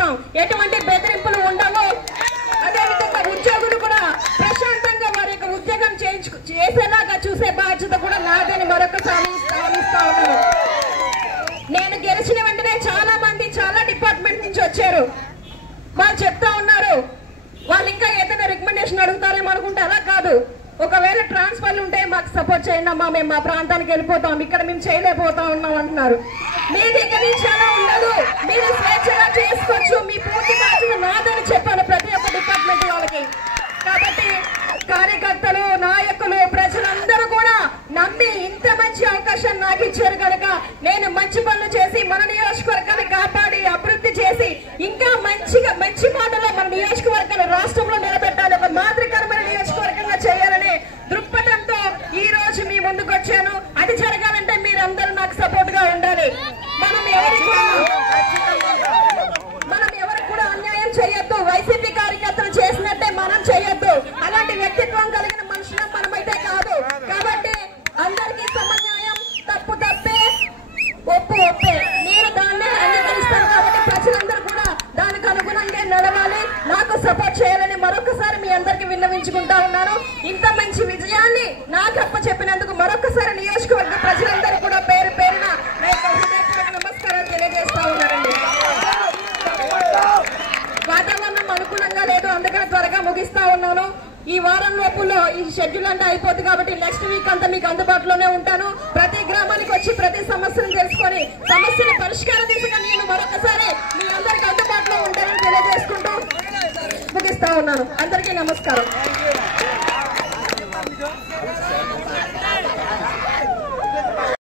ఇస్తాం, ఎటువంటి బెదిరింపులు ఉండవు. అదేవిధంగా ఉద్యోగులు కూడా ప్రశాంతంగా వారి యొక్క ఉద్యోగం చేసేలాగా చూసే బాధ్యత కూడా నాదని మరొకసారి హామీస్తా ఉన్నాను. నేను గెలిచిన వెంటనే చాలా మంది చాలా డిపార్ట్మెంట్ నుంచి వచ్చారు. వాళ్ళు చెప్తా ఉన్నారు వాళ్ళు ఇంకా ఏదైనా రికమెండేషన్ అడుగుతారేమో అనుకుంటే అలా కాదు. ఒకవేళ ట్రాన్స్ఫర్లు ఉంటే మాకు సపోర్ట్ చేయండి అమ్మా, మేము మా ప్రాంతానికి వెళ్ళిపోతాం, ఇక్కడ మేము చేయలేకపోతా ఉన్నాం అంటున్నారు. మీ దగ్గర నుంచి అలా ఉండదు, మీరు స్వేచ్ఛగా చేసుకోవచ్చు. మీ పూర్తి బాధ్యత నాదని చెప్పాను ప్రతి ఒక్క డిపార్ట్మెంట్ వాళ్ళకి. కాబట్టి కార్యకర్తలు, నాయకులు, ప్రజలందరూ కూడా నమ్మి ఇంత మంచి అవకాశం నాకు ఇచ్చారు కనుక నేను మంచి పనులు చేసి మన నియోజకవర్గాన్ని కాపాడి అభివృద్ధి చేసి ఇంకా మంచి మాటలో మన నియోజకవర్గాన్ని రాష్ట్రంలో నిలబెట్టాలి, ఒక మాదిరికరమైన నియోజకవర్గంగా చేయాలనే దృక్పథంతో ఈ రోజు మీ ముందుకు వచ్చాను. అది జరగాలంటే మీరందరూ నాకు సపోర్ట్ గా ఉండాలి. మనం ఎవరికి కూడా అన్యాయం చేయొద్దు. వైసీపీ కార్యకర్తలు చేసినట్టే మనం చేయొద్దు. అలాంటి వ్యక్తిత్వం కలిగిన మనుషులు మనమైతే కాదు. కాబట్టి అందరికీ సమన్యాయం, తప్పు తప్పే, ఒప్పు ఒప్పే. నేను దాన్ని అంగీకరిస్తాను. కాబట్టి ప్రజలందరూ కూడా దానికి అనుగుణంగా నడవాలి, నాకు సపోర్ట్ చేయాలని మరొకసారి మీ అందరికి విన్నవించుకుంటా ఉన్నాను. ఇంత మంచి విజయాన్ని నాకు చెప్పినందుకు మరొకసారి నియోజకవర్గ ప్రజలందరూ కూడా పేరు పేరున నమస్కారాలు తెలియజేస్తా ఉన్నారండి. వాతావరణం అనుకూలంగా లేదు, అందుకని త్వరగా ముగిస్తా ఉన్నాను. ఈ వారం లోపుల్లో ఈ షెడ్యూల్ అంటే అయిపోతుంది కాబట్టి నెక్స్ట్ వీక్ అంతా మీకు అందుబాటులోనే ఉంటాను. ప్రతి గ్రామానికి వచ్చి ప్రతి సమస్యను తెలుసుకొని సమస్యల పరిష్కార దిశగా నేను మరొకసారి మీ అందరికి అందుబాటులో ఉంటానని తెలియజేసుకుంటూ ముగిస్తా ఉన్నాను. అందరికీ నమస్కారం.